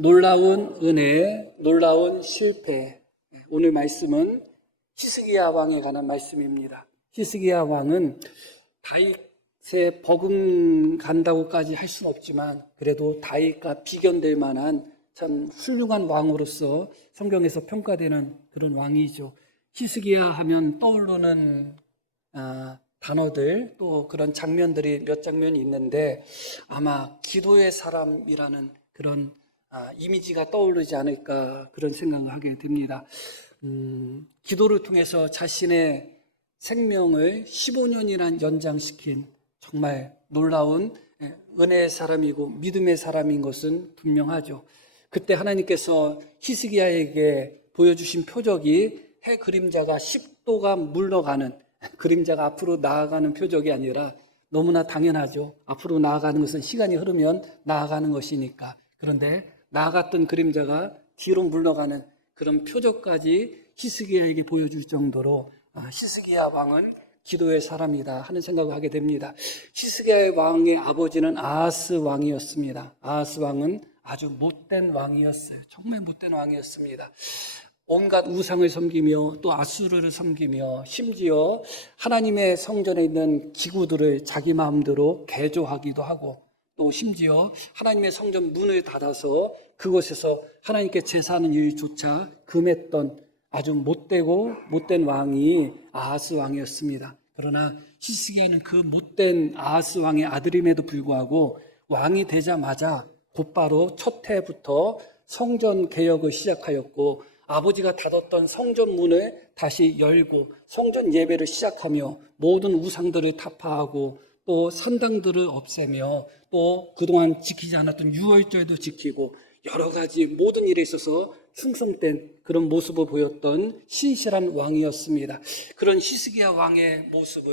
놀라운 은혜, 놀라운 실패. 오늘 말씀은 히스기야 왕에 관한 말씀입니다. 히스기야 왕은 다윗의 버금간다고까지 할 수는 없지만 그래도 다윗과 비견될 만한 참 훌륭한 왕으로서 성경에서 평가되는 그런 왕이죠. 히스기야 하면 떠오르는 단어들 또 그런 장면들이 몇 장면이 있는데 아마 기도의 사람이라는 그런 이미지가 떠오르지 않을까 그런 생각을 하게 됩니다. 기도를 통해서 자신의 생명을 15년이나 연장시킨 정말 놀라운 은혜의 사람이고 믿음의 사람인 것은 분명하죠. 그때 하나님께서 히스기야에게 보여주신 표적이 해 그림자가 10도가 물러가는 그림자가 앞으로 나아가는 표적이 아니라 너무나 당연하죠. 앞으로 나아가는 것은 시간이 흐르면 나아가는 것이니까. 그런데 나아갔던 그림자가 뒤로 물러가는 그런 표적까지 히스기야에게 보여줄 정도로 히스기야 왕은 기도의 사람이다 하는 생각을 하게 됩니다. 히스기야 왕의 아버지는 아하스 왕이었습니다. 아하스 왕은 아주 못된 왕이었어요. 정말 못된 왕이었습니다. 온갖 우상을 섬기며 또 아수르를 섬기며 심지어 하나님의 성전에 있는 기구들을 자기 마음대로 개조하기도 하고 또 심지어 하나님의 성전 문을 닫아서 그곳에서 하나님께 제사하는 일조차 금했던 아주 못되고 못된 왕이 아하스 왕이었습니다. 그러나 히스기야는 그 못된 아하스 왕의 아들임에도 불구하고 왕이 되자마자 곧바로 첫 해부터 성전 개혁을 시작하였고 아버지가 닫았던 성전 문을 다시 열고 성전 예배를 시작하며 모든 우상들을 타파하고 또 산당들을 없애며 또 그동안 지키지 않았던 유월절도 지키고 여러 가지 모든 일에 있어서 충성된 그런 모습을 보였던 신실한 왕이었습니다. 그런 히스기야 왕의 모습을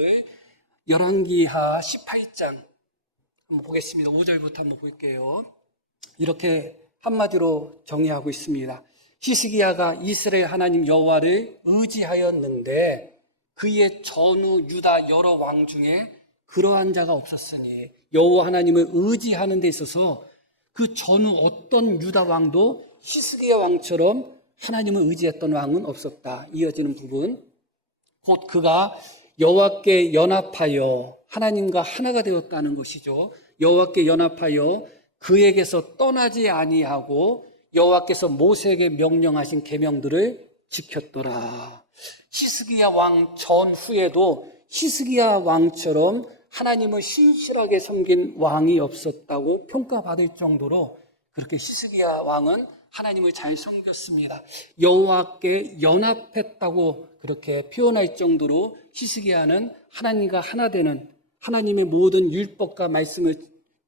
열왕기하 18장 한번 보겠습니다. 5절부터 한번 볼게요. 이렇게 한마디로 정의하고 있습니다. 히스기야가 이스라엘 하나님 여호와를 의지하였는데 그의 전후 유다 여러 왕 중에 그러한 자가 없었으니 여호와 하나님을 의지하는 데 있어서 그 전후 어떤 유다 왕도 히스기야 왕처럼 하나님을 의지했던 왕은 없었다. 이어지는 부분 곧 그가 여호와께 연합하여 하나님과 하나가 되었다는 것이죠. 여호와께 연합하여 그에게서 떠나지 아니하고 여호와께서 모세에게 명령하신 계명들을 지켰더라. 히스기야 왕 전후에도 히스기야 왕처럼 하나님을 신실하게 섬긴 왕이 없었다고 평가받을 정도로 그렇게 히스기야 왕은 하나님을 잘 섬겼습니다. 여호와께 연합했다고 그렇게 표현할 정도로 히스기야는 하나님과 하나 되는 하나님의 모든 율법과 말씀을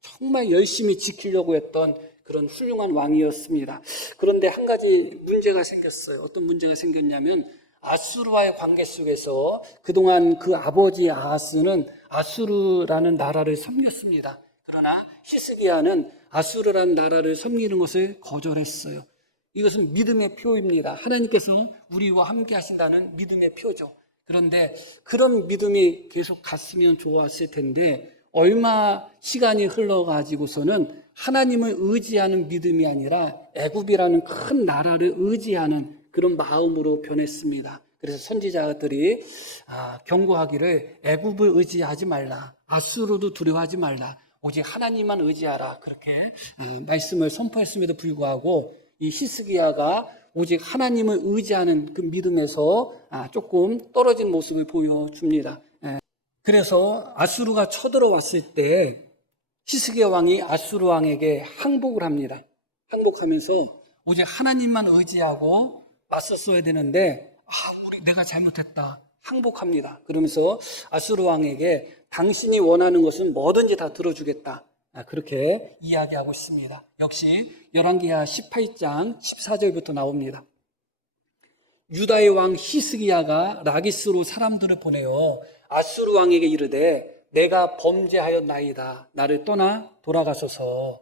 정말 열심히 지키려고 했던 그런 훌륭한 왕이었습니다. 그런데 한 가지 문제가 생겼어요. 어떤 문제가 생겼냐면 아수르와의 관계 속에서 그동안 그 아버지 아하스는 아수르라는 나라를 섬겼습니다. 그러나 히스기야는 아수르라는 나라를 섬기는 것을 거절했어요. 이것은 믿음의 표입니다. 하나님께서 우리와 함께 하신다는 믿음의 표죠. 그런데 그런 믿음이 계속 갔으면 좋았을 텐데 얼마 시간이 흘러가지고서는 하나님을 의지하는 믿음이 아니라 애굽이라는 큰 나라를 의지하는 그런 마음으로 변했습니다. 그래서 선지자들이 경고하기를 애굽을 의지하지 말라, 아수르도 두려워하지 말라, 오직 하나님만 의지하라 그렇게 말씀을 선포했음에도 불구하고 이 히스기야가 오직 하나님을 의지하는 그 믿음에서 조금 떨어진 모습을 보여줍니다. 그래서 아수르가 쳐들어왔을 때 히스기야 왕이 아수르 왕에게 항복을 합니다. 항복하면서 오직 하나님만 의지하고 맞섰어야 되는데 내가 잘못했다. 항복합니다. 그러면서 아수르 왕에게 당신이 원하는 것은 뭐든지 다 들어주겠다. 그렇게 이야기하고 있습니다. 역시 열왕기하 18장 14절부터 나옵니다. 유다의 왕 히스기야가 라기스로 사람들을 보내어 아수르 왕에게 이르되 내가 범죄하였나이다. 나를 떠나 돌아가소서.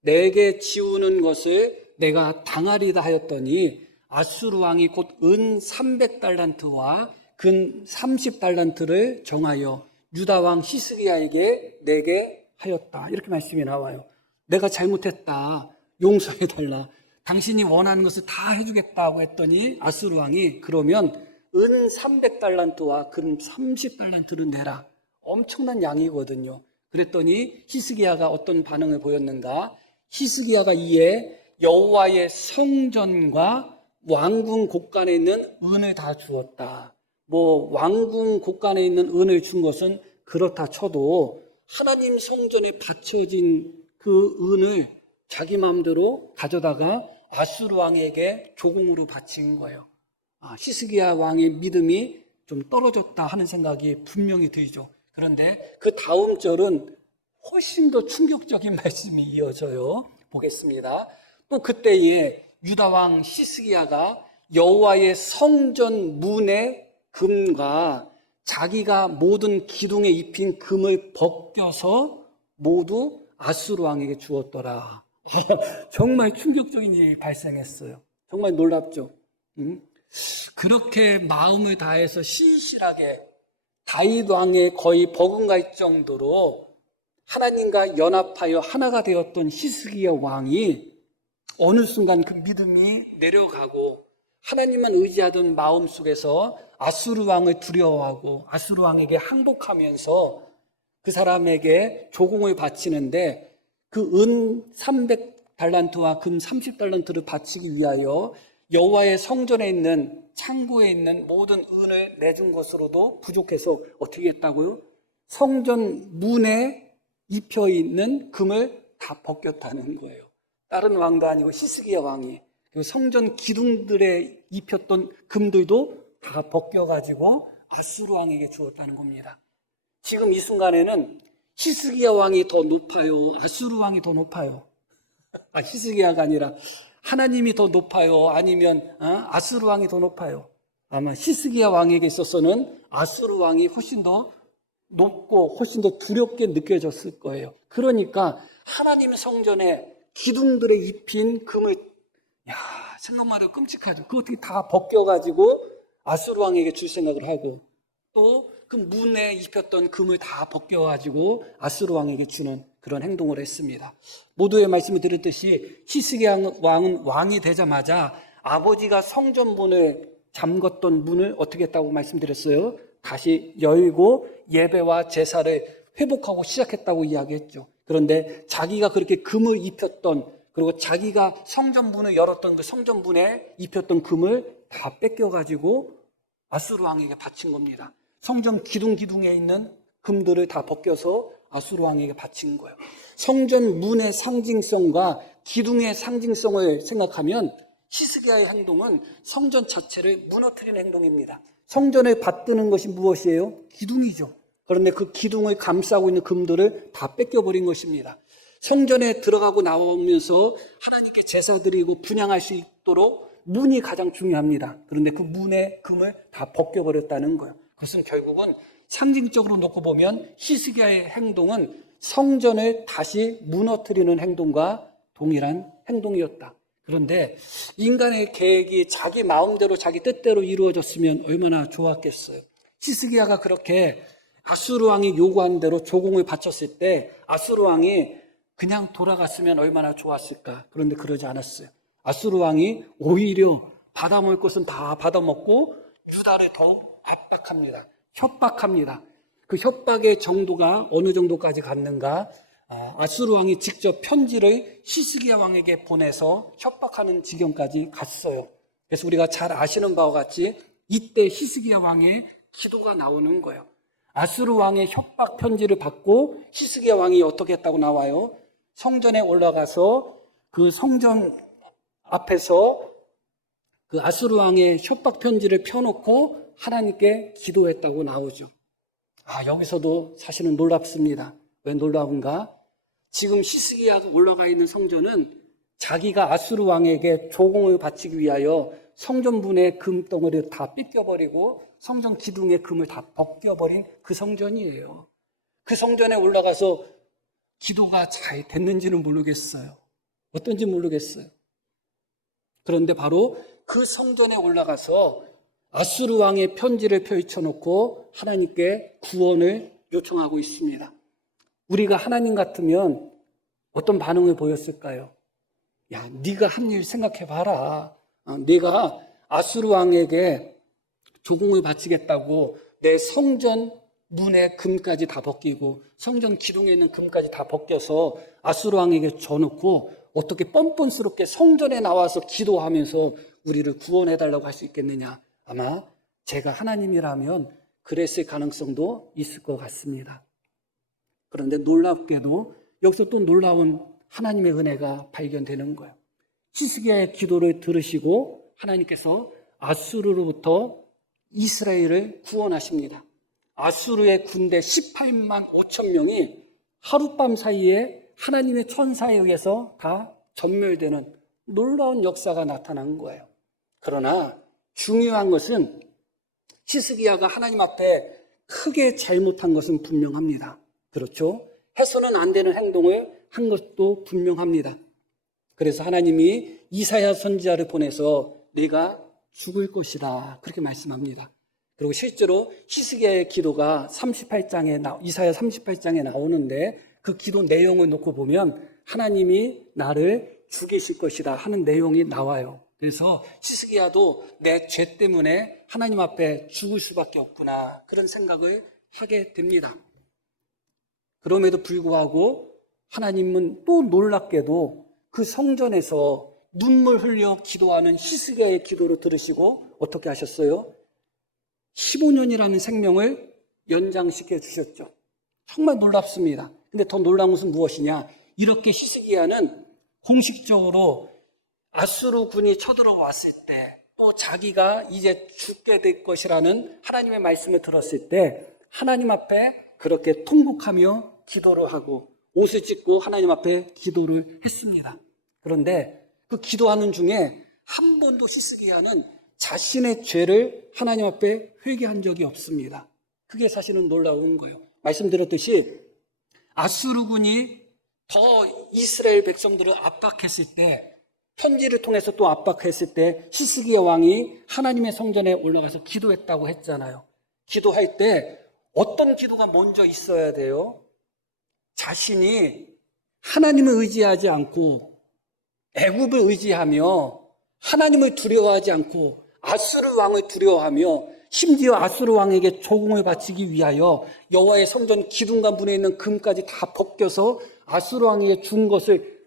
내게 지우는 것을 내가 당하리다 하였더니 아수르 왕이 곧 은 300달란트와 근 30달란트를 정하여 유다 왕 히스기야에게 내게 하였다. 이렇게 말씀이 나와요. 내가 잘못했다. 용서해달라. 당신이 원하는 것을 다 해주겠다고 했더니 아수르 왕이 그러면 은 300달란트와 금 30달란트를 내라. 엄청난 양이거든요. 그랬더니 히스기야가 어떤 반응을 보였는가? 히스기야가 이에 여호와의 성전과 왕궁 곳간에 있는 은을 다 주었다. 뭐 왕궁 곳간에 있는 은을 준 것은 그렇다 쳐도 하나님 성전에 바쳐진 그 은을 자기 마음대로 가져다가 아수르 왕에게 조공으로 바친 거예요. 히스기야 왕의 믿음이 좀 떨어졌다 하는 생각이 분명히 들죠. 그런데 그 다음 절은 훨씬 더 충격적인 말씀이 이어져요. 보겠습니다. 또 그때에 유다 왕 히스기야가 여호와의 성전 문의 금과 자기가 모든 기둥에 입힌 금을 벗겨서 모두 아수르 왕에게 주었더라. 정말 충격적인 일이 발생했어요. 정말 놀랍죠. 그렇게 마음을 다해서 신실하게 다윗 왕에 거의 버금갈 정도로 하나님과 연합하여 하나가 되었던 히스기야 왕이 어느 순간 그 믿음이 내려가고 하나님만 의지하던 마음 속에서 아수르 왕을 두려워하고 아수르 왕에게 항복하면서 그 사람에게 조공을 바치는데 그 은 300달란트와 금 30달란트를 바치기 위하여 여호와의 성전에 있는 창고에 있는 모든 은을 내준 것으로도 부족해서 어떻게 했다고요? 성전 문에 입혀 있는 금을 다 벗겼다는 거예요. 다른 왕도 아니고 히스기야 왕이. 그리고 성전 기둥들에 입혔던 금들도 다 벗겨가지고 아수르 왕에게 주었다는 겁니다. 지금 이 순간에는 히스기야 왕이 더 높아요? 아수르 왕이 더 높아요? 히스기야가 아니라 하나님이 더 높아요? 아니면 아수르 왕이 더 높아요? 아마 히스기야 왕에게 있어서는 아수르 왕이 훨씬 더 높고 훨씬 더 두렵게 느껴졌을 거예요. 그러니까 하나님 성전에 기둥들에 입힌 금을 생각만 해도 끔찍하죠. 그거 어떻게 다 벗겨가지고 아수르 왕에게 줄 생각을 하고 또 그 문에 입혔던 금을 다 벗겨가지고 아수르 왕에게 주는 그런 행동을 했습니다. 모두의 말씀을 들었듯이 히스기야 왕은 왕이 되자마자 아버지가 성전 문을 잠궜던 문을 어떻게 했다고 말씀드렸어요? 다시 열고 예배와 제사를 회복하고 시작했다고 이야기했죠. 그런데 자기가 그렇게 금을 입혔던 그리고 자기가 성전 문을 열었던 그 성전 문에 입혔던 금을 다 뺏겨가지고 아수르 왕에게 바친 겁니다. 성전 기둥에 있는 금들을 다 벗겨서 아수르 왕에게 바친 거예요. 성전 문의 상징성과 기둥의 상징성을 생각하면 히스기야의 행동은 성전 자체를 무너뜨리는 행동입니다. 성전을 받드는 것이 무엇이에요? 기둥이죠. 그런데 그 기둥을 감싸고 있는 금들을 다 뺏겨버린 것입니다. 성전에 들어가고 나오면서 하나님께 제사 드리고 분향할 수 있도록 문이 가장 중요합니다. 그런데 그 문의 금을 다 벗겨버렸다는 거예요. 그것은 결국은 상징적으로 놓고 보면 히스기야의 행동은 성전을 다시 무너뜨리는 행동과 동일한 행동이었다. 그런데 인간의 계획이 자기 마음대로 자기 뜻대로 이루어졌으면 얼마나 좋았겠어요. 히스기야가 그렇게 아수르 왕이 요구한 대로 조공을 바쳤을 때 아수르 왕이 그냥 돌아갔으면 얼마나 좋았을까. 그런데 그러지 않았어요. 아수르 왕이 오히려 받아먹을 것은 다 받아먹고 유다를 더욱 압박합니다. 협박합니다. 그 협박의 정도가 어느 정도까지 갔는가? 아수르 왕이 직접 편지를 히스기야 왕에게 보내서 협박하는 지경까지 갔어요. 그래서 우리가 잘 아시는 바와 같이 이때 히스기야 왕의 기도가 나오는 거예요. 아수르 왕의 협박 편지를 받고 히스기야 왕이 어떻게 했다고 나와요? 성전에 올라가서 그 성전 앞에서 그 아수르 왕의 협박 편지를 펴놓고 하나님께 기도했다고 나오죠. 여기서도 사실은 놀랍습니다. 왜 놀라운가? 지금 히스기야가 올라가 있는 성전은 자기가 아수르 왕에게 조공을 바치기 위하여 성전문의 금덩어리를 다 뺏겨버리고 성전 기둥의 금을 다 벗겨버린 그 성전이에요. 그 성전에 올라가서 기도가 잘 됐는지는 모르겠어요. 어떤지 모르겠어요. 그런데 바로 그 성전에 올라가서 아수르 왕의 편지를 펼쳐놓고 하나님께 구원을 요청하고 있습니다. 우리가 하나님 같으면 어떤 반응을 보였을까요? 야, 네가 한 일 생각해 봐라. 네가 아수르 왕에게 조공을 바치겠다고 내 성전 문의 금까지 다 벗기고 성전 기둥에 있는 금까지 다 벗겨서 아수르 왕에게 줘놓고 어떻게 뻔뻔스럽게 성전에 나와서 기도하면서 우리를 구원해달라고 할 수 있겠느냐. 아마 제가 하나님이라면 그랬을 가능성도 있을 것 같습니다. 그런데 놀랍게도 여기서 또 놀라운 하나님의 은혜가 발견되는 거예요. 히스기야의 기도를 들으시고 하나님께서 아수르로부터 이스라엘을 구원하십니다. 아수르의 군대 18만 5천 명이 하룻밤 사이에 하나님의 천사에 의해서 다 전멸되는 놀라운 역사가 나타난 거예요. 그러나 중요한 것은 히스기야가 하나님 앞에 크게 잘못한 것은 분명합니다. 그렇죠? 해서는 안 되는 행동을 한 것도 분명합니다. 그래서 하나님이 이사야 선지자를 보내서 네가 죽을 것이다 그렇게 말씀합니다. 그리고 실제로 히스기야의 기도가 이사야 38장에 나오는데 그 기도 내용을 놓고 보면 하나님이 나를 죽이실 것이다 하는 내용이 나와요. 그래서 히스기야도 내 죄 때문에 하나님 앞에 죽을 수밖에 없구나 그런 생각을 하게 됩니다. 그럼에도 불구하고 하나님은 또 놀랍게도 그 성전에서 눈물 흘려 기도하는 히스기야의 기도를 들으시고 어떻게 하셨어요? 15년이라는 생명을 연장시켜 주셨죠. 정말 놀랍습니다. 근데 더 놀라운 것은 무엇이냐? 이렇게 히스기야는 공식적으로 아수르 군이 쳐들어왔을 때 또 자기가 이제 죽게 될 것이라는 하나님의 말씀을 들었을 때 하나님 앞에 그렇게 통곡하며 기도를 하고 옷을 찢고 하나님 앞에 기도를 했습니다. 그런데 그 기도하는 중에 한 번도 히스기야는 자신의 죄를 하나님 앞에 회개한 적이 없습니다. 그게 사실은 놀라운 거예요. 말씀드렸듯이 아수르군이 더 이스라엘 백성들을 압박했을 때 편지를 통해서 또 압박했을 때 히스기야 왕이 하나님의 성전에 올라가서 기도했다고 했잖아요. 기도할 때 어떤 기도가 먼저 있어야 돼요? 자신이 하나님을 의지하지 않고 애굽을 의지하며 하나님을 두려워하지 않고 아수르 왕을 두려워하며 심지어 아수르 왕에게 조공을 바치기 위하여 여호와의 성전 기둥과 문에 있는 금까지 다 벗겨서 아수르 왕에게 준 것을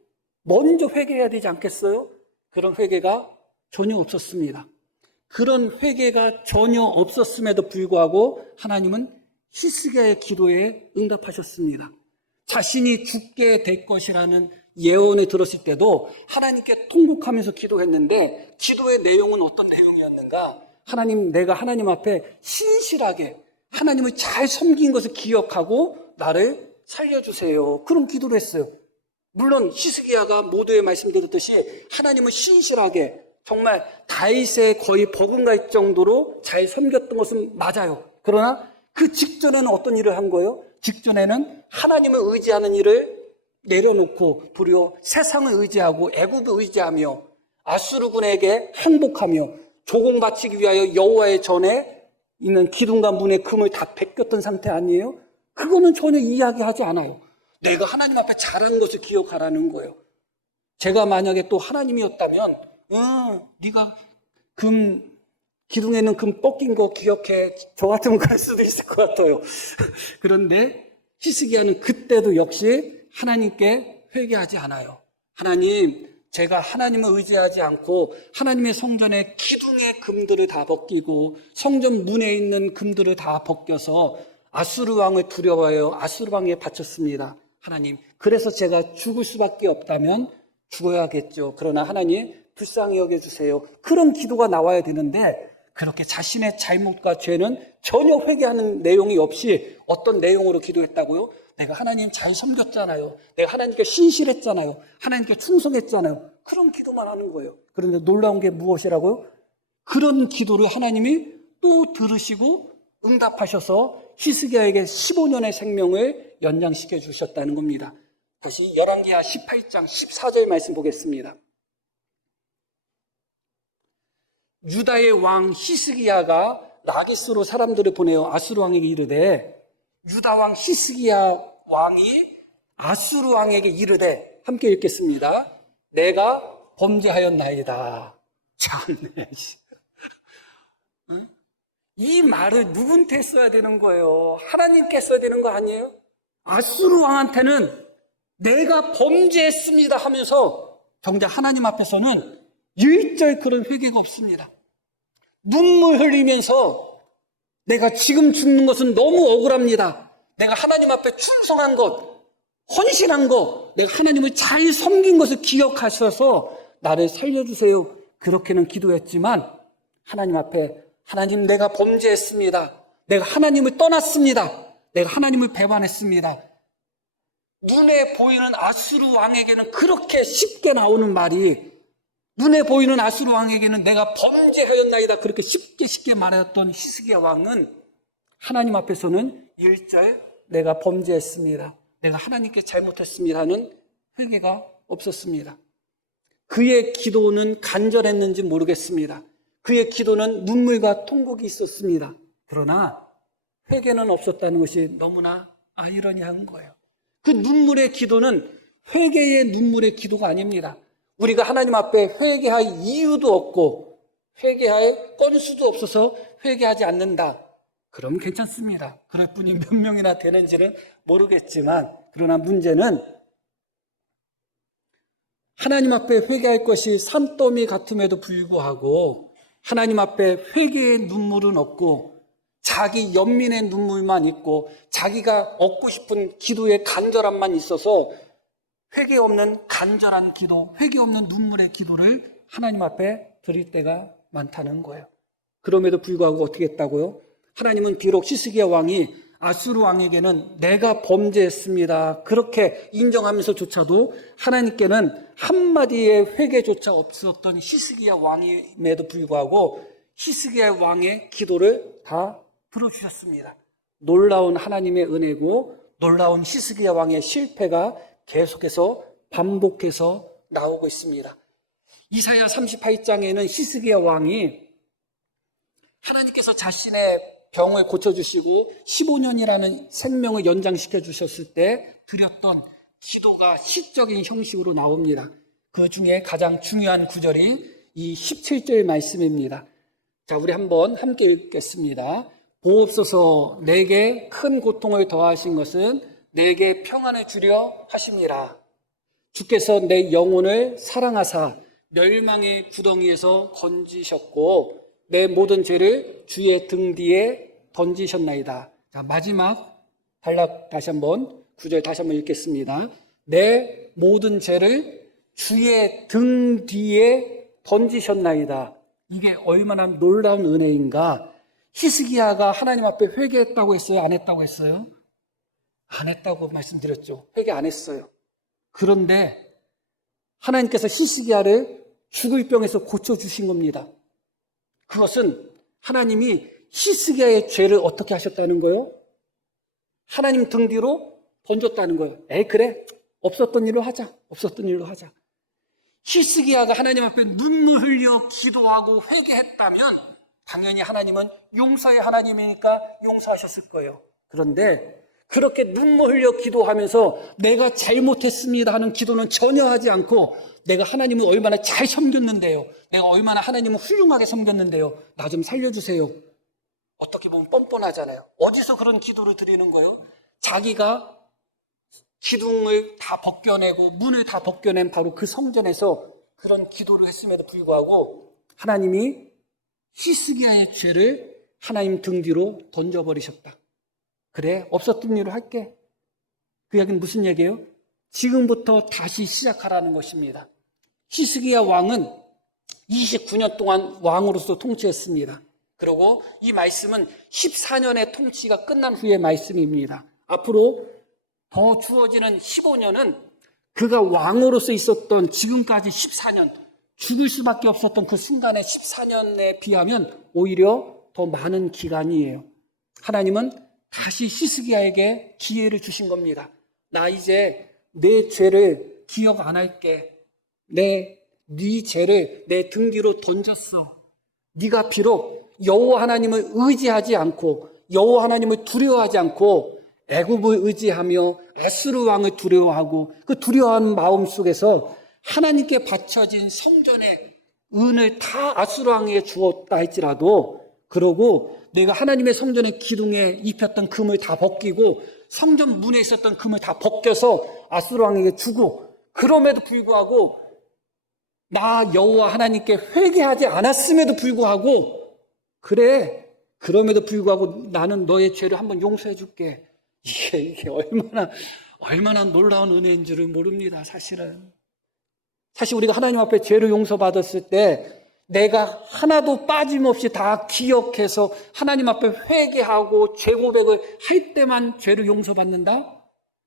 먼저 회개해야 되지 않겠어요? 그런 회개가 전혀 없었습니다. 그런 회개가 전혀 없었음에도 불구하고 하나님은 히스기야의 기도에 응답하셨습니다. 자신이 죽게 될 것이라는 예언을 들었을 때도 하나님께 통곡하면서 기도했는데 기도의 내용은 어떤 내용이었는가? 하나님, 내가 하나님 앞에 신실하게 하나님을 잘 섬긴 것을 기억하고 나를 살려주세요. 그런 기도를 했어요. 물론 히스기야가 모두의 말씀드렸듯이 하나님을 신실하게 정말 다윗에 거의 버금갈 정도로 잘 섬겼던 것은 맞아요. 그러나 그 직전에는 어떤 일을 한 거예요? 직전에는 하나님을 의지하는 일을 내려놓고 도리어 세상을 의지하고 애굽을 의지하며 아수르군에게 항복하며 조공 바치기 위하여 여호와의 전에 있는 기둥과 문의 금을 다 베꼈던 상태 아니에요? 그거는 전혀 이야기하지 않아요. 내가 하나님 앞에 잘한 것을 기억하라는 거예요. 제가 만약에 또 하나님이었다면 네가 기둥에 있는 금 꺾인 거 기억해. 저 같으면 그럴 수도 있을 것 같아요. 그런데 히스기야는 그때도 역시 하나님께 회개하지 않아요. 하나님, 제가 하나님을 의지하지 않고 하나님의 성전의 기둥의 금들을 다 벗기고 성전 문에 있는 금들을 다 벗겨서 아수르 왕을 두려워하여 아수르 왕에 바쳤습니다. 하나님, 그래서 제가 죽을 수밖에 없다면 죽어야겠죠. 그러나 하나님, 불쌍히 여겨주세요. 그런 기도가 나와야 되는데 그렇게 자신의 잘못과 죄는 전혀 회개하는 내용이 없이 어떤 내용으로 기도했다고요? 내가 하나님 잘 섬겼잖아요. 내가 하나님께 신실했잖아요. 하나님께 충성했잖아요. 그런 기도만 하는 거예요. 그런데 놀라운 게 무엇이라고요? 그런 기도를 하나님이 또 들으시고 응답하셔서 히스기야에게 15년의 생명을 연장시켜 주셨다는 겁니다. 다시 열왕기하 18장 14절 말씀 보겠습니다. 유다의 왕 히스기야가 라기스로 사람들을 보내어 아수르 왕에게 이르되 유다 왕 히스기야 왕이 아수르 왕에게 이르되 함께 읽겠습니다. 내가 범죄하였나이다. 참네. 응? 이 말을 누군테 써야 되는 거예요? 하나님께 써야 되는 거 아니에요? 아수르 왕한테는 내가 범죄했습니다 하면서 정작 하나님 앞에서는 일절 그런 회개가 없습니다. 눈물 흘리면서 내가 지금 죽는 것은 너무 억울합니다. 내가 하나님 앞에 충성한 것, 헌신한 것, 내가 하나님을 잘 섬긴 것을 기억하셔서 나를 살려주세요. 그렇게는 기도했지만 하나님 앞에 하나님 내가 범죄했습니다. 내가 하나님을 떠났습니다. 내가 하나님을 배반했습니다. 눈에 보이는 아수르 왕에게는 그렇게 쉽게 나오는 말이 눈에 보이는 아수르 왕에게는 내가 범죄하였나이다 그렇게 쉽게 말했던 히스기야 왕은 하나님 앞에서는 일절 내가 범죄했습니다. 내가 하나님께 잘못했습니다는 회개가 없었습니다. 그의 기도는 간절했는지 모르겠습니다. 그의 기도는 눈물과 통곡이 있었습니다. 그러나 회개는 없었다는 것이 너무나 아이러니한 거예요. 그 눈물의 기도는 회개의 눈물의 기도가 아닙니다. 우리가 하나님 앞에 회개할 이유도 없고 회개할 건수도 없어서 회개하지 않는다. 그러면 괜찮습니다. 그럴 분이 몇 명이나 되는지는 모르겠지만 그러나 문제는 하나님 앞에 회개할 것이 산더미 같음에도 불구하고 하나님 앞에 회개의 눈물은 없고 자기 연민의 눈물만 있고 자기가 얻고 싶은 기도의 간절함만 있어서 회개 없는 간절한 기도, 회개 없는 눈물의 기도를 하나님 앞에 드릴 때가 많다는 거예요. 그럼에도 불구하고 어떻게 했다고요? 하나님은 비록 히스기야 왕이 아수르 왕에게는 내가 범죄했습니다. 그렇게 인정하면서조차도 하나님께는 한마디의 회개조차 없었던 히스기야 왕임에도 불구하고 히스기야 왕의 기도를 다 들어주셨습니다. 놀라운 하나님의 은혜고 놀라운 히스기야 왕의 실패가 계속해서 반복해서 나오고 있습니다. 이사야 38장에는 히스기야 왕이 하나님께서 자신의 병을 고쳐주시고 15년이라는 생명을 연장시켜 주셨을 때 드렸던 기도가 시적인 형식으로 나옵니다. 그 중에 가장 중요한 구절이 이 17절 말씀입니다. 자, 우리 한번 함께 읽겠습니다. 보옵소서 내게 큰 고통을 더하신 것은 내게 평안을 주려 하심이라. 주께서 내 영혼을 사랑하사 멸망의 구덩이에서 건지셨고 내 모든 죄를 주의 등 뒤에 던지셨나이다. 자, 마지막 단락 다시 한번 9절 다시 한번 읽겠습니다. 내 모든 죄를 주의 등 뒤에 던지셨나이다. 이게 얼마나 놀라운 은혜인가. 히스기야가 하나님 앞에 회개했다고 했어요? 안 했다고 했어요? 안 했다고 말씀드렸죠. 회개 안 했어요. 그런데 하나님께서 히스기야를 죽을 병에서 고쳐주신 겁니다. 그것은 하나님이 히스기야의 죄를 어떻게 하셨다는 거예요? 하나님 등 뒤로 던졌다는 거예요. 그래 없었던 일로 하자. 없었던 일로 하자. 히스기야가 하나님 앞에 눈물 흘려 기도하고 회개했다면 당연히 하나님은 용서의 하나님이니까 용서하셨을 거예요. 그런데 그렇게 눈물 흘려 기도하면서 내가 잘못했습니다 하는 기도는 전혀 하지 않고 내가 하나님을 얼마나 잘 섬겼는데요. 내가 얼마나 하나님을 훌륭하게 섬겼는데요. 나 좀 살려주세요. 어떻게 보면 뻔뻔하잖아요. 어디서 그런 기도를 드리는 거예요? 자기가 기둥을 다 벗겨내고 문을 다 벗겨낸 바로 그 성전에서 그런 기도를 했음에도 불구하고 하나님이 히스기야의 죄를 하나님 등 뒤로 던져버리셨다. 그래, 없었던 일을 할게. 그 얘기는 무슨 얘기예요? 지금부터 다시 시작하라는 것입니다. 히스기야 왕은 29년 동안 왕으로서 통치했습니다. 그리고 이 말씀은 14년의 통치가 끝난 후의 말씀입니다. 앞으로 더 주어지는 15년은 그가 왕으로서 있었던 지금까지 14년, 죽을 수밖에 없었던 그 순간의 14년에 비하면 오히려 더 많은 기간이에요. 하나님은 다시 히스기야에게 기회를 주신 겁니다. 나 이제 내 죄를 기억 안 할게. 네 죄를 내 등 뒤로 던졌어. 네가 비록 여호와 하나님을 의지하지 않고 여호와 하나님을 두려워하지 않고 애굽을 의지하며 아수르 왕을 두려워하고 그 두려워하는 마음 속에서 하나님께 바쳐진 성전의 은을 다 아수르 왕에게 주었다 할지라도, 그러고 내가 하나님의 성전의 기둥에 입혔던 금을 다 벗기고 성전 문에 있었던 금을 다 벗겨서 아수르 왕에게 주고, 그럼에도 불구하고 나 여호와 하나님께 회개하지 않았음에도 불구하고, 그래, 그럼에도 불구하고 나는 너의 죄를 한번 용서해 줄게. 이게 얼마나 놀라운 은혜인 줄을 모릅니다, 사실은. 사실 우리가 하나님 앞에 죄를 용서받았을 때 내가 하나도 빠짐없이 다 기억해서 하나님 앞에 회개하고 죄 고백을 할 때만 죄를 용서받는다?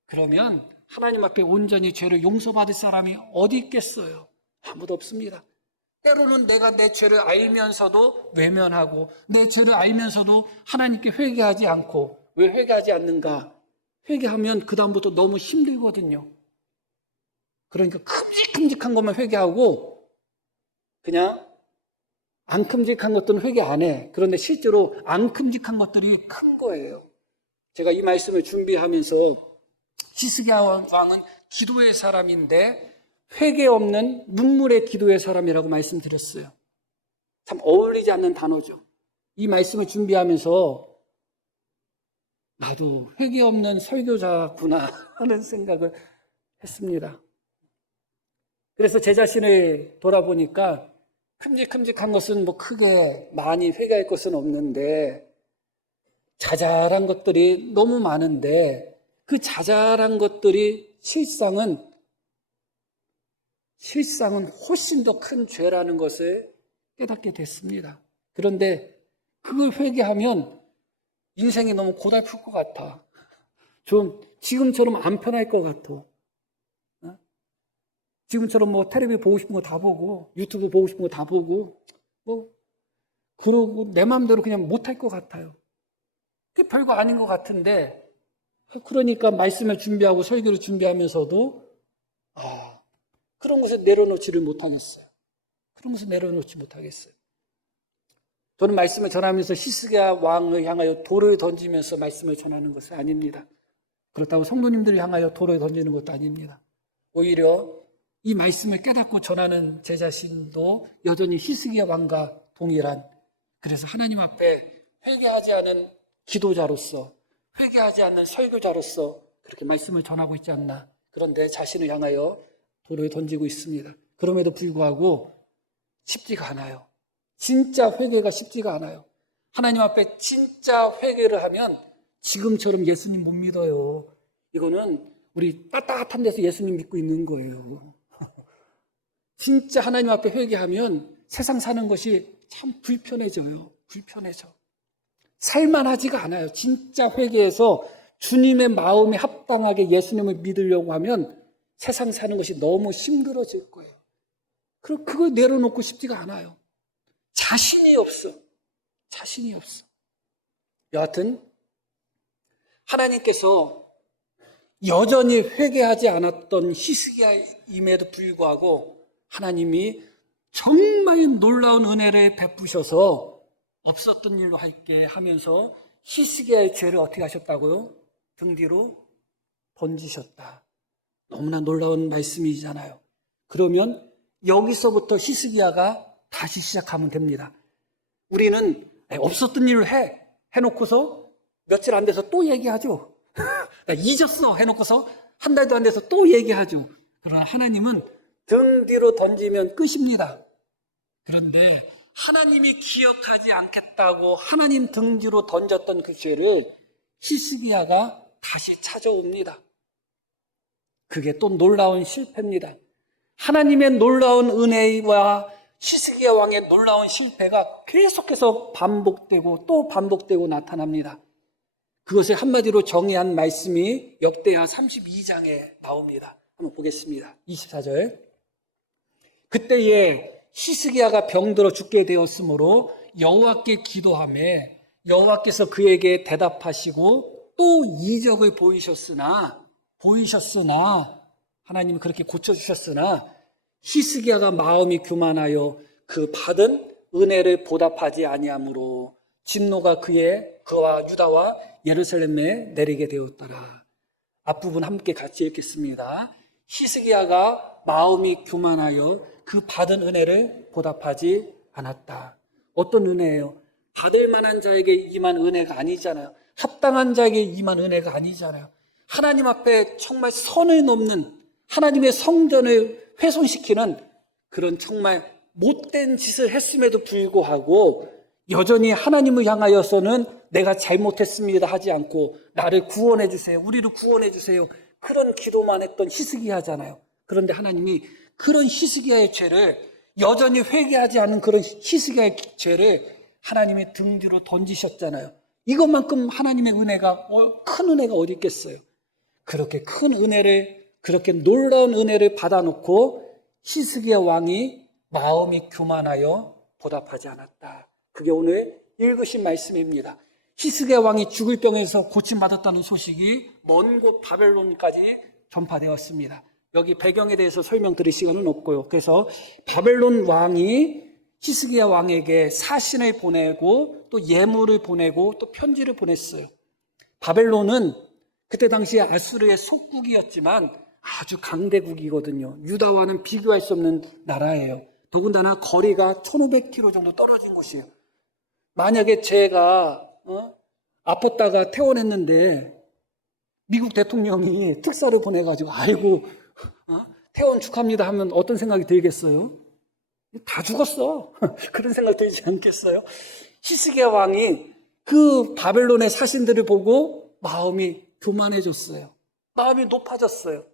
그러면 하나님 앞에 온전히 죄를 용서받을 사람이 어디 있겠어요? 아무도 없습니다. 때로는 내가 내 죄를 알면서도 외면하고 내 죄를 알면서도 하나님께 회개하지 않고, 왜 회개하지 않는가? 회개하면 그 다음부터 너무 힘들거든요. 그러니까 큼직큼직한 것만 회개하고 그냥 안 큼직한 것들은 회개 안 해. 그런데 실제로 안 큼직한 것들이 큰 거예요. 제가 이 말씀을 준비하면서 히스기야 왕은 기도의 사람인데 회개 없는 눈물의 기도의 사람이라고 말씀드렸어요. 참 어울리지 않는 단어죠. 이 말씀을 준비하면서 나도 회개 없는 설교자구나 하는 생각을 했습니다. 그래서 제 자신을 돌아보니까 큼직큼직한 것은 뭐 크게 많이 회개할 것은 없는데 자잘한 것들이 너무 많은데 그 자잘한 것들이 실상은 훨씬 더 큰 죄라는 것을 깨닫게 됐습니다. 그런데 그걸 회개하면 인생이 너무 고달플 것 같아. 좀 지금처럼 안 편할 것 같아. 지금처럼 뭐 텔레비 보고 싶은 거 다 보고 유튜브 보고 싶은 거 다 보고 그러고 내 마음대로 그냥 못할 것 같아요. 그게 별거 아닌 것 같은데, 그러니까 말씀을 준비하고 설교를 준비하면서도 그런 것을 내려놓지를 못하겠어요. 그런 것을 내려놓지 못하겠어요. 저는 말씀을 전하면서 히스기야 왕을 향하여 돌을 던지면서 말씀을 전하는 것은 아닙니다. 그렇다고 성도님들을 향하여 돌을 던지는 것도 아닙니다. 오히려 이 말씀을 깨닫고 전하는 제 자신도 여전히 히스기야 왕과 동일한, 그래서 하나님 앞에 회개하지 않은 기도자로서, 회개하지 않는 설교자로서 그렇게 말씀을 전하고 있지 않나. 그런데 자신을 향하여 돌을 던지고 있습니다. 그럼에도 불구하고 쉽지가 않아요. 진짜 회개가 쉽지가 않아요. 하나님 앞에 진짜 회개를 하면 지금처럼 예수님 못 믿어요. 이거는 우리 따뜻한 데서 예수님 믿고 있는 거예요. 진짜 하나님 앞에 회개하면 세상 사는 것이 참 불편해져요. 불편해져. 살만하지가 않아요. 진짜 회개해서 주님의 마음에 합당하게 예수님을 믿으려고 하면 세상 사는 것이 너무 힘들어질 거예요. 그럼 그걸 내려놓고 싶지가 않아요. 자신이 없어. 자신이 없어. 여하튼 하나님께서 여전히 회개하지 않았던 히스기야임에도 불구하고 하나님이 정말 놀라운 은혜를 베푸셔서 없었던 일로 할게 하면서 히스기야의 죄를 어떻게 하셨다고요? 등 뒤로 던지셨다. 너무나 놀라운 말씀이잖아요. 그러면 여기서부터 히스기야가 다시 시작하면 됩니다. 우리는 없었던 일을 해놓고서 며칠 안 돼서 또 얘기하죠. 잊었어 해놓고서 한 달도 안 돼서 또 얘기하죠. 그러나 하나님은 등 뒤로 던지면 끝입니다. 그런데 하나님이 기억하지 않겠다고 하나님 등 뒤로 던졌던 그 죄를 히스기야가 다시 찾아옵니다. 그게 또 놀라운 실패입니다. 하나님의 놀라운 은혜와 히스기야 왕의 놀라운 실패가 계속해서 반복되고 또 반복되고 나타납니다. 그것을 한마디로 정의한 말씀이 역대하 32장에 나옵니다. 한번 보겠습니다. 24절. 그때에 히스기야가 병들어 죽게 되었으므로 여호와께 기도하매 여호와께서 그에게 대답하시고 또 이적을 보이셨으나 하나님은 그렇게 고쳐주셨으나 히스기야가 마음이 교만하여 그 받은 은혜를 보답하지 아니하므로 진노가 그와 유다와 예루살렘에 내리게 되었더라. 앞부분 함께 같이 읽겠습니다. 히스기야가 마음이 교만하여 그 받은 은혜를 보답하지 않았다. 어떤 은혜예요? 받을 만한 자에게 임한 은혜가 아니잖아요. 합당한 자에게 임한 은혜가 아니잖아요. 하나님 앞에 정말 선을 넘는, 하나님의 성전을 훼손시키는 그런 정말 못된 짓을 했음에도 불구하고 여전히 하나님을 향하여서는 내가 잘못했습니다 하지 않고 나를 구원해 주세요, 우리를 구원해 주세요, 그런 기도만 했던 히스기야잖아요. 그런데 하나님이 그런 히스기야의 죄를, 여전히 회개하지 않는 그런 히스기야의 죄를 하나님이 등 뒤로 던지셨잖아요. 이것만큼 하나님의 은혜가, 큰 은혜가 어디 있겠어요? 그렇게 큰 은혜를, 그렇게 놀라운 은혜를 받아놓고 히스기야 왕이 마음이 교만하여 보답하지 않았다. 그게 오늘 읽으신 말씀입니다. 히스기야 왕이 죽을 병에서 고침받았다는 소식이 먼 곳 바벨론까지 전파되었습니다. 여기 배경에 대해서 설명드릴 시간은 없고요. 그래서 바벨론 왕이 히스기야 왕에게 사신을 보내고 또 예물을 보내고 또 편지를 보냈어요. 바벨론은 그때 당시에 아수르의 속국이었지만 아주 강대국이거든요. 유다와는 비교할 수 없는 나라예요. 더군다나 거리가 1500km 정도 떨어진 곳이에요. 만약에 제가 아팠다가 퇴원했는데 미국 대통령이 특사를 보내가지고 아이고 퇴원 축하합니다 하면 어떤 생각이 들겠어요? 다 죽었어. 그런 생각 들지 않겠어요? 히스기야 왕이 그 바벨론의 사신들을 보고 마음이 교만해졌어요. 마음이 높아졌어요.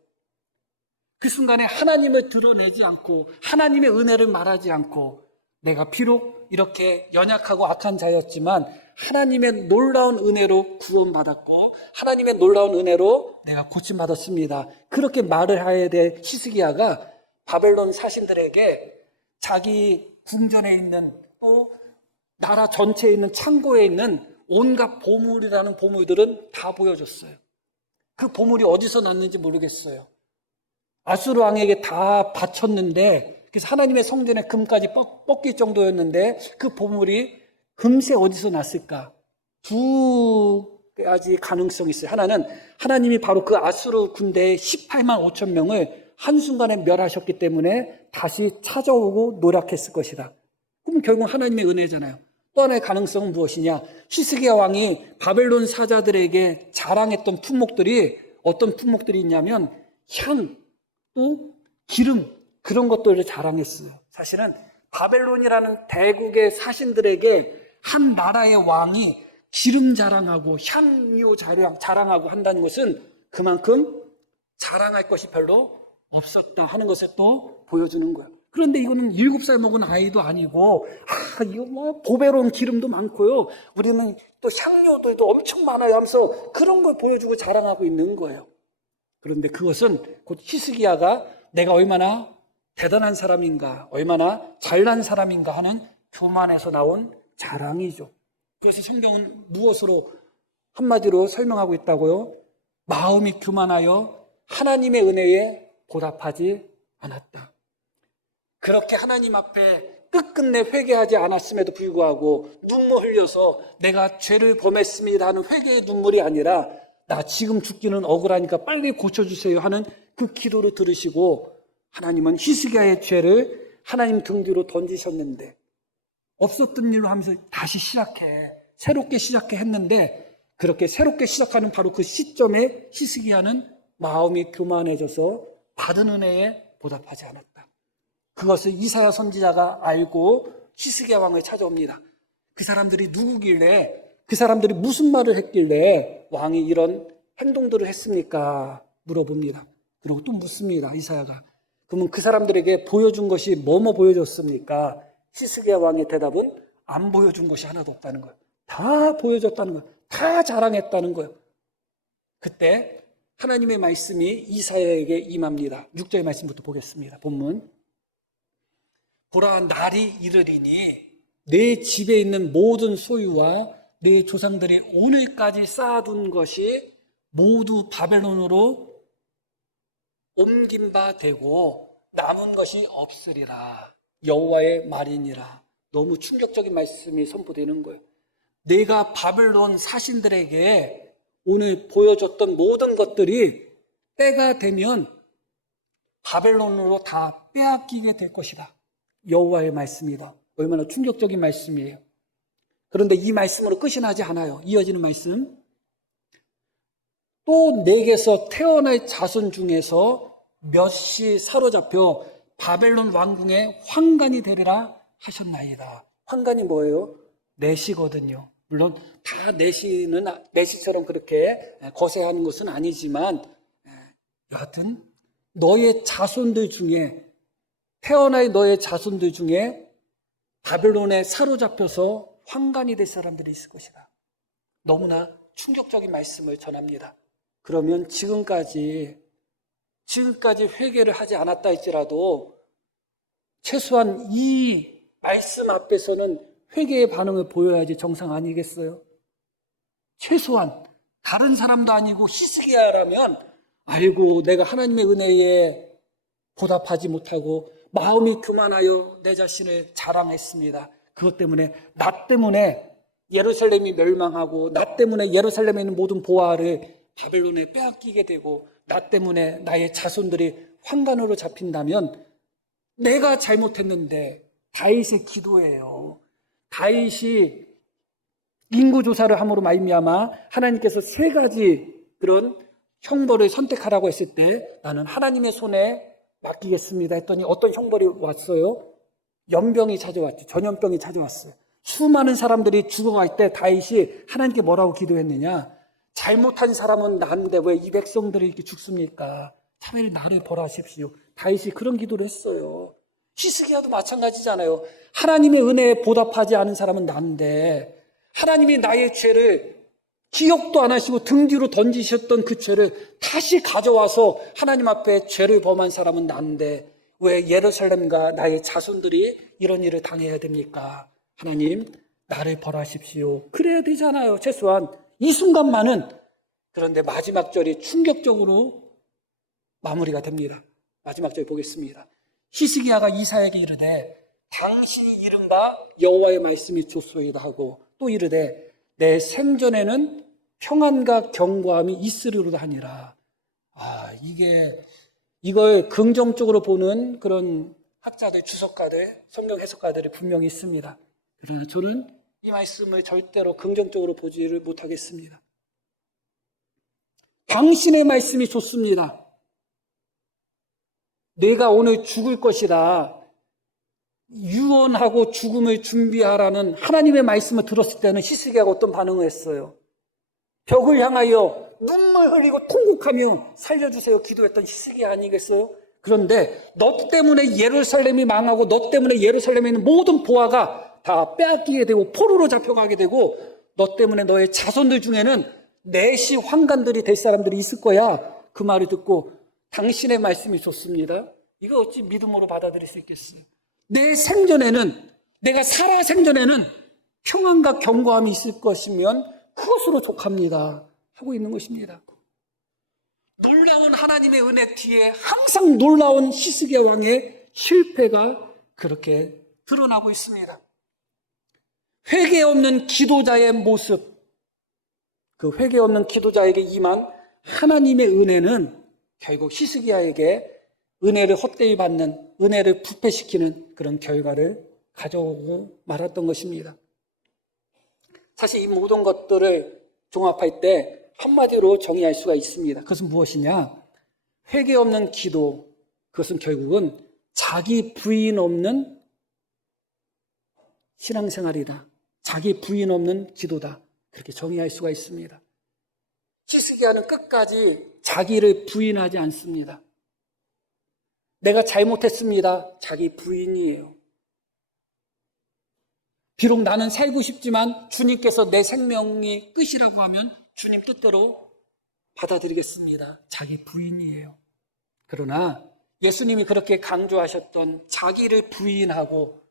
그 순간에 하나님을 드러내지 않고 하나님의 은혜를 말하지 않고 내가 비록 이렇게 연약하고 악한 자였지만 하나님의 놀라운 은혜로 구원받았고 하나님의 놀라운 은혜로 내가 고침받았습니다, 그렇게 말을 해야 될 히스기야가 바벨론 사신들에게 자기 궁전에 있는 또 나라 전체에 있는 창고에 있는 온갖 보물이라는 보물들은 다 보여줬어요. 그 보물이 어디서 났는지 모르겠어요. 아수르 왕에게 다 바쳤는데, 그래서 하나님의 성전에 금까지 뻗길 정도였는데 그 보물이 금세 어디서 났을까? 두 가지 가능성이 있어요. 하나는 하나님이 바로 그 아수르 군대의 18만 5천 명을 한순간에 멸하셨기 때문에 다시 찾아오고 노력했을 것이다. 그럼 결국 하나님의 은혜잖아요. 또 하나의 가능성은 무엇이냐? 히스기야 왕이 바벨론 사자들에게 자랑했던 품목들이 어떤 품목들이 있냐면 향, 또 기름, 그런 것들을 자랑했어요. 사실은 바벨론이라는 대국의 사신들에게 한 나라의 왕이 기름 자랑하고 향료 자랑하고 한다는 것은 그만큼 자랑할 것이 별로 없었다 하는 것을 또 보여주는 거예요. 그런데 이거는 7살 먹은 아이도 아니고 이거 뭐 보배로운 기름도 많고요, 우리는 또 향료들도 엄청 많아요 하면서 그런 걸 보여주고 자랑하고 있는 거예요. 그런데 그것은 곧 히스기야가 내가 얼마나 대단한 사람인가, 얼마나 잘난 사람인가 하는 교만에서 나온 자랑이죠. 그래서 성경은 무엇으로 한마디로 설명하고 있다고요? 마음이 교만하여 하나님의 은혜에 보답하지 않았다. 그렇게 하나님 앞에 끝끝내 회개하지 않았음에도 불구하고 눈물 흘려서 내가 죄를 범했습니다 하는 회개의 눈물이 아니라 나 지금 죽기는 억울하니까 빨리 고쳐주세요 하는 그 기도를 들으시고 하나님은 히스기야의 죄를 하나님 등 뒤로 던지셨는데 없었던 일로 하면서 다시 시작해, 새롭게 시작해 했는데 그렇게 새롭게 시작하는 바로 그 시점에 히스기야는 마음이 교만해져서 받은 은혜에 보답하지 않았다. 그것을 이사야 선지자가 알고 히스기야 왕을 찾아옵니다. 그 사람들이 누구길래, 그 사람들이 무슨 말을 했길래 왕이 이런 행동들을 했습니까? 물어봅니다. 그리고 또 묻습니다. 이사야가. 그러면 그 사람들에게 보여준 것이 뭐뭐 보여줬습니까? 히스기야 왕의 대답은 안 보여준 것이 하나도 없다는 거예요. 다 보여줬다는 거예요. 다 자랑했다는 거예요. 그때 하나님의 말씀이 이사야에게 임합니다. 6절 말씀부터 보겠습니다. 본문. 보라, 날이 이르리니 내 집에 있는 모든 소유와 내 조상들이 오늘까지 쌓아둔 것이 모두 바벨론으로 옮긴 바 되고 남은 것이 없으리라. 여호와의 말이니라. 너무 충격적인 말씀이 선포되는 거예요. 내가 바벨론 사신들에게 오늘 보여줬던 모든 것들이 때가 되면 바벨론으로 다 빼앗기게 될 것이다. 여호와의 말씀이다. 얼마나 충격적인 말씀이에요. 그런데 이 말씀으로 끝이 나지 않아요. 이어지는 말씀. 또 내게서 태어날 자손 중에서 몇이 사로잡혀 바벨론 왕궁의 환관이 되리라 하셨나이다. 환관이 뭐예요? 내시거든요. 물론 다 내시처럼 그렇게 거세하는 것은 아니지만 여하튼 너의 자손들 중에 태어날 너의 자손들 중에 바벨론에 사로잡혀서 환관이 될 사람들이 있을 것이다. 너무나 충격적인 말씀을 전합니다. 그러면 지금까지 회개를 하지 않았다 할지라도 최소한 이 말씀 앞에서는 회개의 반응을 보여야지 정상 아니겠어요? 최소한 다른 사람도 아니고 히스기야라면 아이고 내가 하나님의 은혜에 보답하지 못하고 마음이 교만하여 내 자신을 자랑했습니다. 그것 때문에 나 때문에 예루살렘이 멸망하고 나 때문에 예루살렘에 있는 모든 보화를 바벨론에 빼앗기게 되고 나 때문에 나의 자손들이 환관으로 잡힌다면 내가 잘못했는데 다윗의 기도예요. 다윗이 인구조사를 함으로 말미암아 하나님께서 세 가지 그런 형벌을 선택하라고 했을 때 나는 하나님의 손에 맡기겠습니다 했더니 어떤 형벌이 왔어요? 연병이 찾아왔죠. 전염병이 찾아왔어요. 수많은 사람들이 죽어갈 때 다윗이 하나님께 뭐라고 기도했느냐? 잘못한 사람은 나인데 왜 이 백성들이 이렇게 죽습니까? 차라리 나를 벌하십시오. 다윗이 그런 기도를 했어요. 히스기야도 마찬가지잖아요. 하나님의 은혜에 보답하지 않은 사람은 나인데 하나님이 나의 죄를 기억도 안 하시고 등 뒤로 던지셨던 그 죄를 다시 가져와서 하나님 앞에 죄를 범한 사람은 나인데 왜 예루살렘과 나의 자손들이 이런 일을 당해야 됩니까? 하나님 나를 벌하십시오. 그래야 되잖아요. 최소한 이 순간만은. 그런데 마지막 절이 충격적으로 마무리가 됩니다. 마지막 절 보겠습니다. 히스기야가 이사야에게 이르되 당신이 이른 바 여호와의 말씀이 좋소이다 하고 또 이르되 내 생전에는 평안과 경고함이 있으리로다 하니라. 이걸 긍정적으로 보는 그런 학자들, 주석가들, 성경 해석가들이 분명히 있습니다. 그러나 저는 이 말씀을 절대로 긍정적으로 보지를 못하겠습니다. 당신의 말씀이 좋습니다. 내가 오늘 죽을 것이다. 유언하고 죽음을 준비하라는 하나님의 말씀을 들었을 때는 히스기야가 어떤 반응을 했어요? 벽을 향하여 눈물 흘리고 통곡하며 살려주세요 기도했던 히스기야 아니겠어요? 그런데 너 때문에 예루살렘이 망하고 너 때문에 예루살렘에 있는 모든 보화가 다 빼앗기게 되고 포로로 잡혀가게 되고 너 때문에 너의 자손들 중에는 내시 환관들이 될 사람들이 있을 거야. 그 말을 듣고 당신의 말씀이 좋습니다. 이거 어찌 믿음으로 받아들일 수 있겠어요? 내 생전에는 내가 살아 생전에는 평안과 견고함이 있을 것이면 그것으로 족합니다 하고 있는 것입니다. 놀라운 하나님의 은혜 뒤에 항상 놀라운 히스기야 왕의 실패가 그렇게 드러나고 있습니다. 회개 없는 기도자의 모습, 그 회개 없는 기도자에게 임한 하나님의 은혜는 결국 히스기야에게 은혜를 헛되이 받는, 은혜를 부패시키는 그런 결과를 가져오고 말았던 것입니다. 사실 이 모든 것들을 종합할 때 한마디로 정의할 수가 있습니다. 그것은 무엇이냐? 회개 없는 기도, 그것은 결국은 자기 부인 없는 신앙생활이다. 자기 부인 없는 기도다. 그렇게 정의할 수가 있습니다. 히스기야는 끝까지 자기를 부인하지 않습니다. 내가 잘못했습니다. 자기 부인이에요. 비록 나는 살고 싶지만 주님께서 내 생명이 끝이라고 하면 주님 뜻대로 받아들이겠습니다. 자기 부인이에요. 그러나 예수님이 그렇게 강조하셨던 자기를 부인하고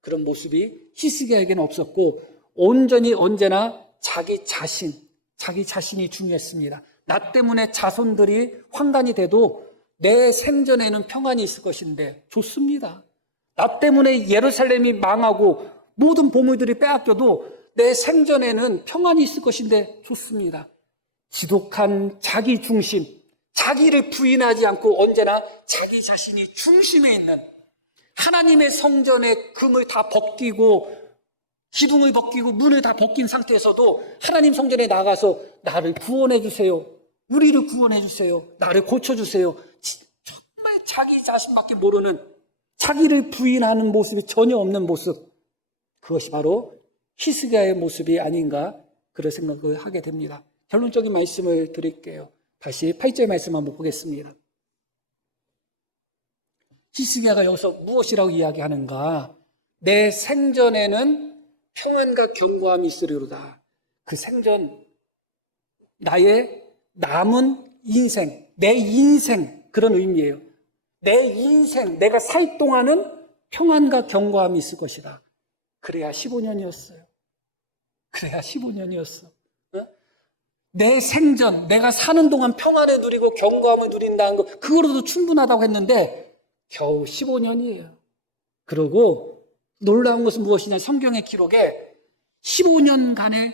그런 모습이 히스기야에게는 없었고 온전히 언제나 자기 자신이 중요했습니다. 나 때문에 자손들이 환관이 돼도 내 생전에는 평안이 있을 것인데 좋습니다. 나 때문에 예루살렘이 망하고 모든 보물들이 빼앗겨도 내 생전에는 평안이 있을 것인데 좋습니다. 지독한 자기 중심, 자기를 부인하지 않고 언제나 자기 자신이 중심에 있는, 하나님의 성전에 금을 다 벗기고 기둥을 벗기고 문을 다 벗긴 상태에서도 하나님 성전에 나가서 나를 구원해 주세요, 우리를 구원해 주세요, 나를 고쳐주세요, 정말 자기 자신밖에 모르는, 자기를 부인하는 모습이 전혀 없는 모습, 그것이 바로 히스기야의 모습이 아닌가 그런 생각을 하게 됩니다. 결론적인 말씀을 드릴게요. 다시 8절 말씀 한번 보겠습니다. 히스기야가 여기서 무엇이라고 이야기하는가? 내 생전에는 평안과 견고함이 있으리로다. 그 생전, 나의 남은 인생, 내 인생, 그런 의미예요. 내 인생, 내가 살 동안은 평안과 견고함이 있을 것이다. 그래야 15년이었어요. 그래야 15년이었어. 내 생전, 내가 사는 동안 평안을 누리고 견고함을 누린다는 것, 그거로도 충분하다고 했는데 겨우 15년이에요. 그리고 놀라운 것은 무엇이냐? 성경의 기록에 15년간의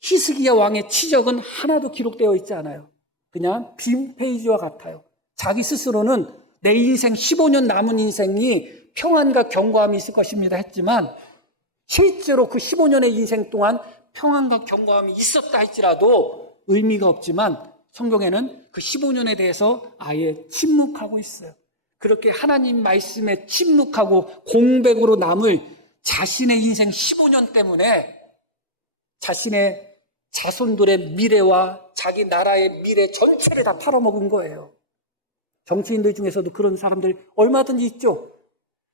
히스기야 왕의 치적은 하나도 기록되어 있지 않아요. 그냥 빈 페이지와 같아요. 자기 스스로는 내 인생 15년 남은 인생이 평안과 견고함이 있을 것입니다 했지만 실제로 그 15년의 인생 동안 평안과 견고함이 있었다 할지라도 의미가 없지만 성경에는 그 15년에 대해서 아예 침묵하고 있어요. 그렇게 하나님 말씀에 침묵하고 공백으로 남을 자신의 인생 15년 때문에 자신의 자손들의 미래와 자기 나라의 미래 전체를 다 팔아먹은 거예요. 정치인들 중에서도 그런 사람들 얼마든지 있죠.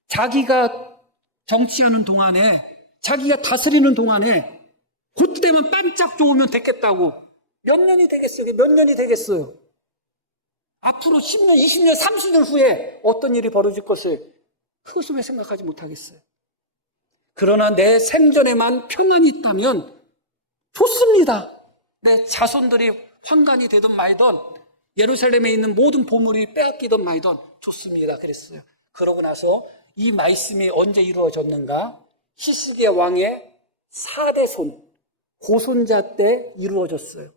자기가 정치하는 동안에, 자기가 다스리는 동안에 그때만 반짝 좋으면 됐겠다고. 몇 년이 되겠어요? 몇 년이 되겠어요? 앞으로 10년, 20년, 30년 후에 어떤 일이 벌어질 것을 그것을 왜 생각하지 못하겠어요? 그러나 내 생전에만 평안이 있다면 좋습니다. 내 자손들이 환관이 되든 말든 예루살렘에 있는 모든 보물이 빼앗기든 말든 좋습니다. 그랬어요. 그러고 나서 이 말씀이 언제 이루어졌는가? 히스기야 왕의 4대 손, 고손자 때 이루어졌어요.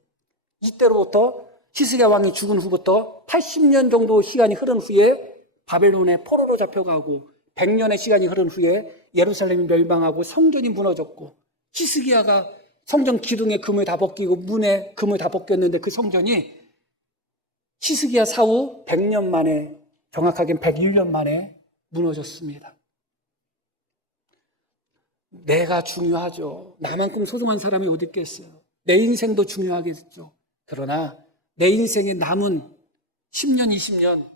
이때로부터 히스기야 왕이 죽은 후부터 80년 정도 시간이 흐른 후에 바벨론에 포로로 잡혀가고 100년의 시간이 흐른 후에 예루살렘이 멸망하고 성전이 무너졌고 히스기야가 성전 기둥에 금을 다 벗기고 문에 금을 다 벗겼는데 그 성전이 히스기야 사후 100년 만에, 정확하게는 101년 만에 무너졌습니다. 내가 중요하죠. 나만큼 소중한 사람이 어디 있겠어요. 내 인생도 중요하겠죠. 그러나 내 인생에 남은 10년, 20년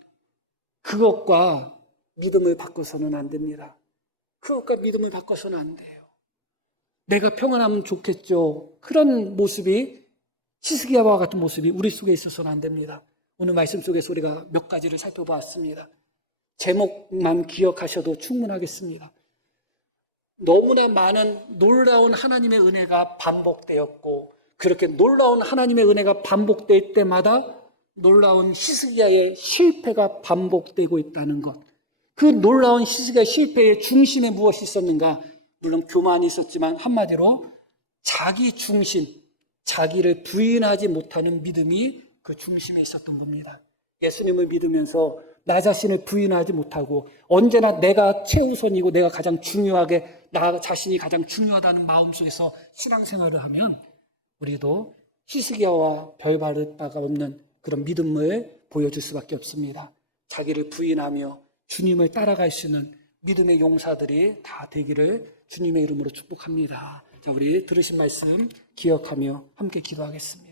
그것과 믿음을 바꿔서는 안 됩니다. 그것과 믿음을 바꿔서는 안 돼요. 내가 평안하면 좋겠죠. 그런 모습이, 히스기야와 같은 모습이 우리 속에 있어서는 안 됩니다. 오늘 말씀 속에서 우리가 몇 가지를 살펴보았습니다. 제목만 기억하셔도 충분하겠습니다. 너무나 많은 놀라운 하나님의 은혜가 반복되었고, 그렇게 놀라운 하나님의 은혜가 반복될 때마다 놀라운 히스기야의 실패가 반복되고 있다는 것. 그 놀라운 히스기야의 실패의 중심에 무엇이 있었는가? 물론 교만이 있었지만 한마디로 자기 중심, 자기를 부인하지 못하는 믿음이 그 중심에 있었던 겁니다. 예수님을 믿으면서 나 자신을 부인하지 못하고 언제나 내가 최우선이고 내가 가장 중요하게, 나 자신이 가장 중요하다는 마음속에서 신앙생활을 하면 우리도 히스기야와 별 바를 바가 없는 그런 믿음을 보여줄 수밖에 없습니다. 자기를 부인하며 주님을 따라갈 수 있는 믿음의 용사들이 다 되기를 주님의 이름으로 축복합니다. 자, 우리 들으신 말씀 기억하며 함께 기도하겠습니다.